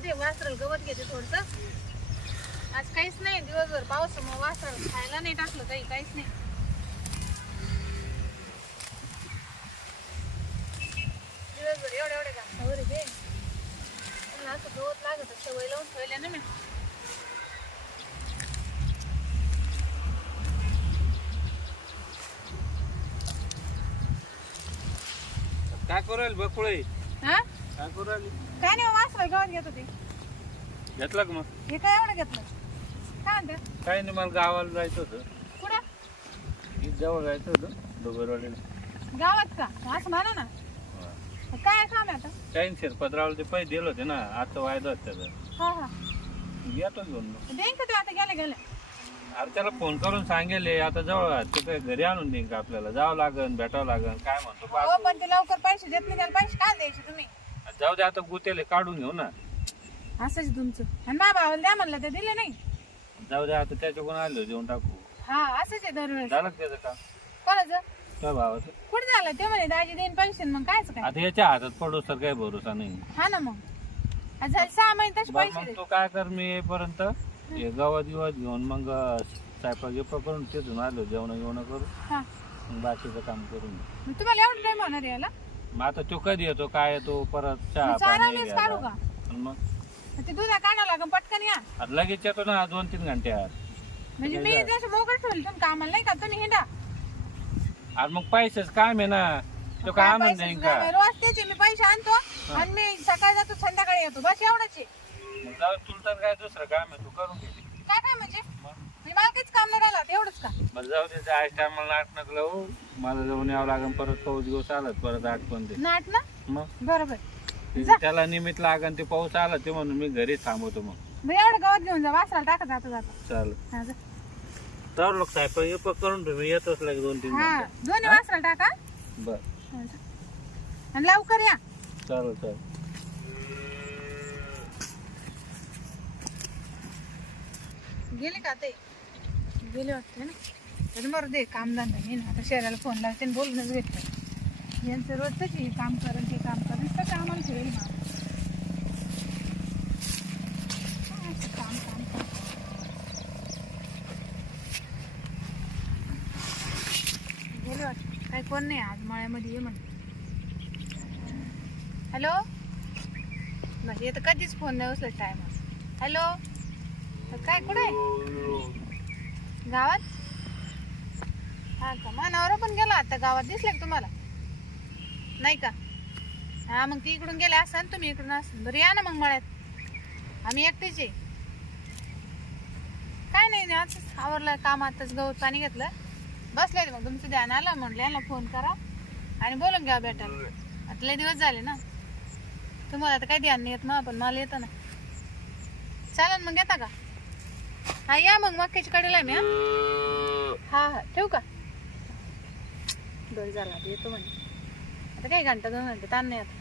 मध्ये वासरल गवत घेते थोडस. आज काहीच नाही दिवसभर पावसामुळे वासरल खायला नाही टाकलं काही काहीच नाही. दिवसभर एवढे एवढे घासावर त्यांना असं गवत लागत सवय लावून ठेवल्या ना मी. काय करू राहिली बकुळे? हा? काय करू राहिली काय नाही वासरल गवत घेत होते. घेतला का मग? हे काय एवढं घेतलं काय म्हणते? काही नाही मला गावाला जायचं होतं. कुठं? इथं जवळ जायचं होतं डोबरवाडीला गावात का? असं म्हणा ना. काय काम आहे आता? काही नाही शिरपतरावला ते पैसे दिले होते ना आता वायदा होता त्याचा. हा हा. येतो घेऊन मग. देईन का तू आता गेले गेले अरे त्याला फोन करून सांगेले आता जवळ आहे. ते काय घरी आणून देईन का आपल्याला? जावं लागन भेटावं लागन काय म्हणतो हो बा- पण ते लवकर पैसे देत नाही त्याला पैसे काय द्यायचे तुम्ही? जाऊ दे आता गुतेले काढून घेऊ ना. असंच तुमचं. आणि मा भावाला द्या म्हणलं ते दिले नाही. जाऊ दे आता त्याच्याकडून आलो देऊन टाकू. हा असंच आहे दरवेळेस. झालं का त्याचं काम? कोणाचं? काय भावाचं? कुठे झालं? ते म्हणे दाजी देईन पैसे मग कायच काय? आता याच्या हातात पडू सर काही भरोसा नाही. हा ना मग. आज झाले सहा महिने तसे बरं पैसे मग दे तू काय कर मी येईपर्यंत हे. गवत गिवत घेऊन मग स्वयंपाक गिपाक करून तिथून आलो जेवण जेवण करू हा. मग बाकीचं काम करून. मग तुम्हाला एवढं टाइम होणार आहे याला? मग आता तो कधी येतो काय येतो परत चहा मग चार पाणी वेळेस काढू घ्यायला. का? आणि मग? ते दुधा काढावं लागेल पटकन या. आता लगेच येतो ना दोन तीन घंट्यात. म्हणजे मी त्याचं मोकळं ठेवलं तुम्ही कामाला नाही का? तुम्ही हिंडा. आणि मग पैसेच काम आहे ना. तो काय आणून पैसे देईन सुद्धा का? नाही. रोज त्याचे मी पैसे आणतो आणि मी सकाळी जातो संध्याकाळी येतो. बस एवढंच आहे. मग जाऊ तुला तर काय दुसरं काम आहे तू करून घे. काय काय म्हणजे मला काहीच काम नाही राहिलं एवढंच का? बरं जाऊ दे जायचं टायमाला नाट नकलं हो मला जाऊन यावं लागेल परत पाऊस दिवस आलात परत आठवण दे. नाट ना? मग? बरोबर. ते- त्याला निमित्त लागन ते पाऊस आला ते म्हणून मी घरी थांबवतो मग. मग एवढं गवत घेऊन जा वासराला टाका जाता जाता. चाल हा जा. तर लोक गिपाक करून ठेव मी येतोच लागे दोन तीन हा दोन्ही वासराला टाका. बर. हा जा. आणि लवकर या. चालेल चालेल. गेले का ते? गेले वाटते ना? तर बरं दे कामधंदा नाही ना. आता शहराला फोन लावते आणि बोलूनच भेटतं यांचं रोजच हे काम करून ते काम करून तर कामाला ठेवेल मा काम काम काम? गेले वाटतं काय कोण नाही आज मळ्यामध्ये ये म्हण हॅलो? म्हणजे तर कधीच फोन नाही उचलत टाइम हॅलो? काय कुठे गावात? हा का? मानावर पण गेला आता गावात. दिसले का तुम्हाला? नाही का? हा मग ती इकडून गेले असाल तुम्ही इकडून असाल बरं या ना मग मळ्यात. आम्ही एकटेच आहे. काय नाही नाही असंच आवरलं काम आताच गवत पाणी घेतलं. बसले मग तुमचं ध्यान आलं म्हटलं यांना फोन करा. आणि बोलून घ्या बेटा. आता लय दिवस झाले ना. तुम्हाला आता काही ध्यान नाही येत ना पण मला येतं ना. चालेल मग येता का? हा या मग मक्याची कडेला मी हा हा हा ठेवू का बरं झाला आता येतो म्हणजे आता काही घंटा दोन घंटे ताण नाही आता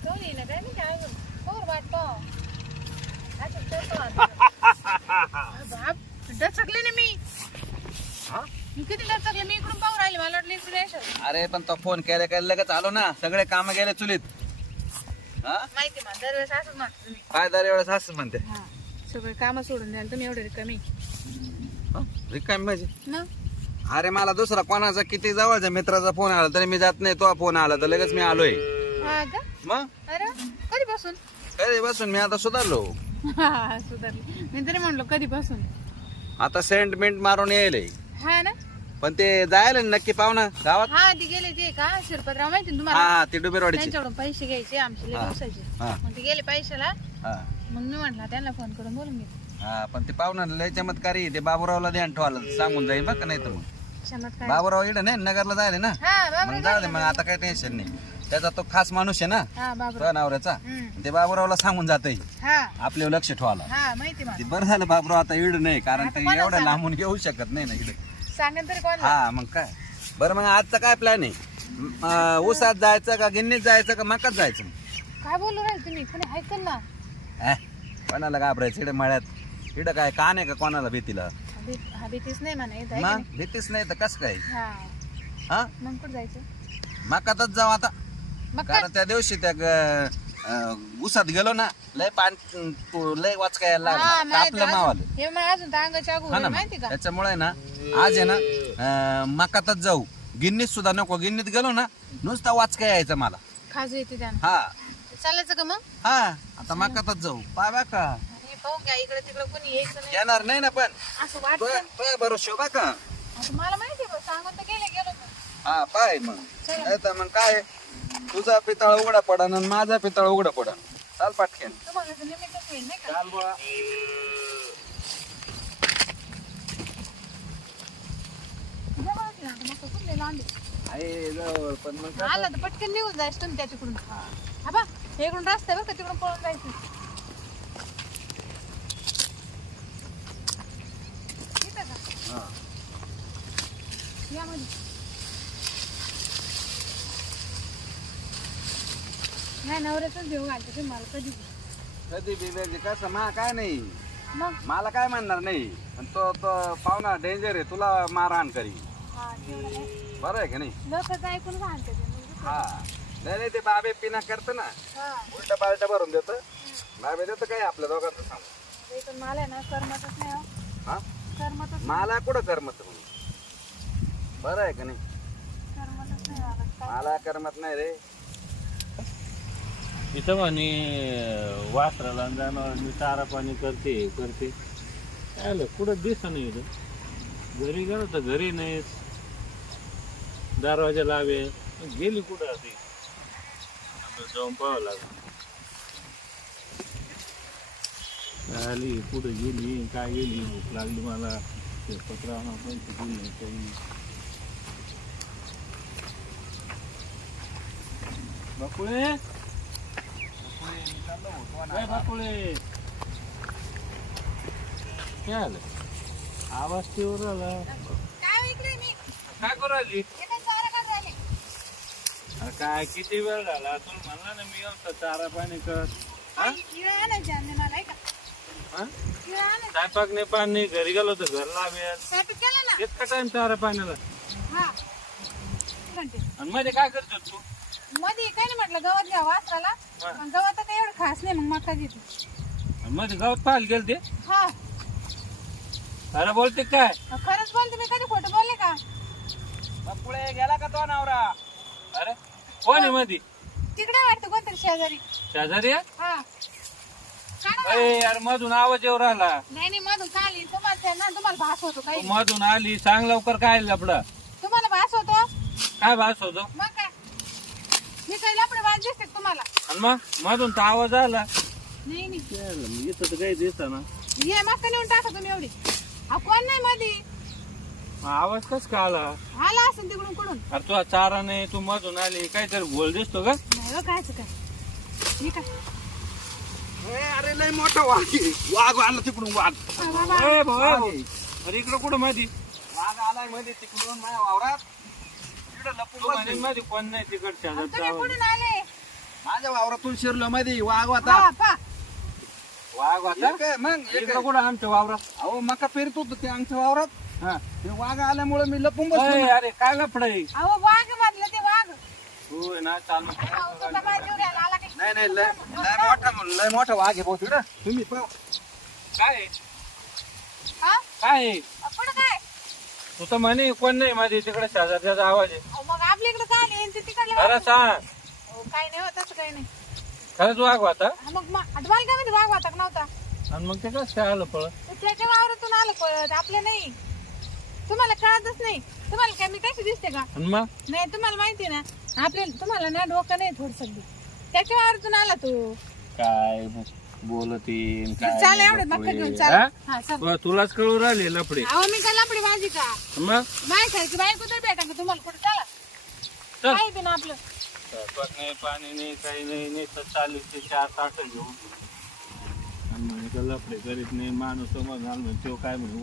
कोण येईना काय नाही काय अजून कोण वाट पाव असं डोकं आता. बाप डचकले ना मी. मी किती डचकले मी इकडून पाहू राहिले मला वाटलं अरे पण तो फोन केल्या केल्या लगेच आलो ना. सगळे काम गेले चुलीत. हा? माहिती मला दरवेळेस असंच म्हणतो तुम्ही. काय दर वेळेस असं म्हणते? हा सगळे कामं सोडून द्याल तुम्ही एवढे कमी हं? रिकामी माझी मग अरे मला दुसरा कोणाचा किती जवळचा मित्राचा फोन आला तरी मी जात नाही तो फोन आला तर लगेच मी आलोय. हा का? मग? अरे कधीपासून अरे बसून? मी आता सुधारलो. हा सुधारली. मी तरी म्हणलो कधीपासून. आता सेंट मिंट मारून येईल हा ना? पण ते जायला ना नक्की पाहुणा गावात. हा ती गेले ते का? शिरपतराव माहिती ना हा तुम्हाला? हा ते डुबेरवाडीची. त्यांच्याकडून पैसे घ्यायचे आमचे लय हा. दिवसाचे. हा. मग ते गेले पैशाला. हा. मग मी म्हटलं त्यांना फोन करून बोलून घे हा पण ते पाहुणा लय चमत्कारी आहे. ते बाबूरावला ध्यान ठेवायला सांगून जाईल बघ नाही तर मग. बाबूराव इकडे नाही नगरला जायला ना? हा बाबा मग जाऊ दे मग आता काही टेन्शन नाही. त्याचा तो खास माणूस आहे ना हा तो नवऱ्याचा. हम्म. ते बाबूरावला सांगून जात हा. आपल्यावर लक्ष ठेवायला. हा माहिती ते मला बरं झालं बाबूराव आता इड नाही कारण आता ते कोणाला एवढं सांगा? लांबून येऊ शकत नाही ना इकडे सांगेन तरी कोण हा मग काय? बरं मग आजचा काय प्लॅन आहे? अं, ऊसात जायचं का गिन्नीत जायचं का मकात जायचं? काय बोलू राहिले तुम्ही? कोणी ऐकल ना? कोणाला घाबरायचं? इकडे मळ्यात. इकडं काय कान आहे का कोणाला भीतीला? हा भीत- हा भीतीच नाही म्हणा आहे की मग? नाही? भीतीच नाही तर कस काय? हा. हा? मग कुठं जायचं? मकातच जाऊ आता. मग काय? कारण त्या दिवशी त्या ग- उसात गेलो ना लय पान तू लय वाच काय हा, लागला माहिती आपलं मावालं. अजून- हे मग अजून तर अंगाच्या अगोदर हा ना माहिती का? त्याच्यामुळे ना आज आहे ना अं, मकातच जाऊ. गिन्नीत सुद्धा नको. गिन्नीत गेलो ना नुसता वाच काय यायचं मला. खाजू येते त्यानं. हा. चालायचं का मग? हा आता मकातच जाऊ. पाय बा का? हे पाहू का इकडे तिकडे कोणी यायचं नाही. येणार नाही ना पण. असं वाटतं. पाय बरं शोभा का? आता मला माहिती आहे बा, सांगून तर गेले गेलो. हा पाय मग. नाही तर मग काय? तुझा पितळ उघडा पडन आणि माझा पितळ उघडा पडन चाल पाटकेन तुम्हाला तर निमित्तच होईल नाही का? चाल बुवा. जवळच आहे आता, मग तर कुठले लांब. आहे. आहे जवळ पण मग आला तर पटकन निघून जायचं तुम्ही त्या तिकडून हा बा इकडून रस्ता आहे बरं का तिकडून पळून जायचं. इथं का हा. यामध्ये नाही देऊ घालते मला कधी कधी बिबेची कसं मा काय नाही. मग? मला काय म्हणणार नाही. तो तो पाहुणा डेंजर आहे तुला मारहाण करी. हा तेवढं नाही बरं आहे का नाही? लोकच ऐकून घालते ते. मग. हा. नाही नाही ते बाबे पिना करतं ना. हा. उलटा पालटा भरून देतं. बाबे देतं काय आपल्या दोघांचं सांग ते पण मला आहे ना करमतच नाही हो. हा? करमतच मला कुठं करमत बरं आहे का नाही? करमतच नाही मला काय? मला करमत नाही रे. इथं म्हणे वासराला जाणार मी चारा पाणी करते करते. आलं कुठं दिसत नाही इथं. घरी गेलो तर घरी नाही. दरवाजा लावे. गेली कुठं ती आपलं जाऊन पाहावं लागलं. आली कुठं गेली काय गेली? भूक लागली मला. ते पत्रा पण दिली नाही काही. नाही. बाकुळे काय आलं. आवाज तेवर आला. काय मी? काय करू राहिली? अरे काय किती वेळ झाला? तुला म्हणला ना मी येऊन चारा पाणी कर हा? हा? स्वयंपाक नाही पाणी घरी गेलो तर घर लावेल. इतका टाइम चारा पाण्याला. हा. आणि मध्ये काय करतो तू? मध्ये काय नाही म्हटलं गवत घ्या वासराला. पण गवत काही एवढं खास नाही मग मका घेते मध्ये गावात पाहायला गेल ते हा. अरे बोलते काय? खरंच बोलते मी कधी खोटं बोलले का? पुढे गेला का तो नवरा? अरे कोण आहे मध्ये तिकडे वाटतं कोणतरी शेजारी. शेजारी आहे? हा. काढा ना. अरे यार मधून आवाज येऊ राहिला. नाही नाही मधून खाली तुम्हाला ते ना तुम्हाला भास होतो तू काही. मधून आली सांग लवकर काय लपडा तुम्हाला भास होतो? काय भास होतो? मग काय मी काही लपडे भास दिसते का तुम्हाला? आणि मग? मधून तर आवाज आला. नाही नाही. इथं तर काही दिसत ना ये मका नेऊन टाका तुम्ही एवढी. हा कोण नाही मध्ये आवाज कस का आला? आला असेल तिकडून कुठून? अरे तुझा चारा नाही तू मधून आली. काहीतरी बोल दिसतो का? नाही हो कायचं काय? हे काय? ए, अरे लय मोठा वाघ आहे. वाघ आला तिकडून वाघ. हा, बाबा ए भाऊ. अरे इकडं कुठं मध्ये वाघ आलायमध्ये तिकडून माझ्या वावरात. तिकडं लपून तू म्हणे बसली. मध्ये कोण नाही तिकडच्या तुम्ही शेजारचा आवाज. कुठून आले? माझ्या वावरातून शिरलो मध्ये वाघ होता. हा पा. वाघ होता? एक आहे, मग एक इकडं आहे. कुठं आमच्या वावरात? अहो मका पेरत होतो ते आमच्या वावरात. हा. ते वाघ आल्यामुळे मी लपून बसलो अरे काय लफडाई अहो वाघ म्हटलं ते वाघ. तू आहे ना चाल. अहो, तुमचा माझ्यावर यायला आला काही नाही नाही लय लय मोठा म्हणून लय मोठा वाघ आहे भाऊ तिकडं. तुम्ही पाहू. काय? आहे? हा? काय? आहे? कुठं काय? तू तर म्हणे कोण नाही माझी तिकडे शेजारचा आवाज आहे. अहो, मग आपल्या इकडे काय आले ते तिकडले खरं. सांग. अहो, काही नाही होत असं काही नाही. खरंच वाघ होता? हा, मग मा- आता मला काय माहिती वाघ होता का नव्हता? आणि मग ते कसं काय आलं पळ तर त्याच्या वावरातून आलं पळत आपलं नाही. तुम्हाला कळतच नाही. तुम्हाला काय मी कशी दिसते का? आणि मग? नाही तुम्हाला माहिती ना आपल्या तुम्हाला ना डोकं नाही थोडस त्याच्या वावरातून आला तू. काय बोलती चाल एवढं मक्का घेऊन चाल. हा? चल. तुलाच कळू राहिले लफडे अहो मी काय लपडी भाजी का? मग? माय सारखी बायको तर भेटा का तुम्हाला कुठे? चला. चल. काय बी ना आपलं. स्वयंपाक नाही पाणी नाही काही नाही चालीस ते चार तास घेऊन. आणि म्हणे का लफडे करीत नाही माणूस समज घाल म्हणे तो काय म्हणे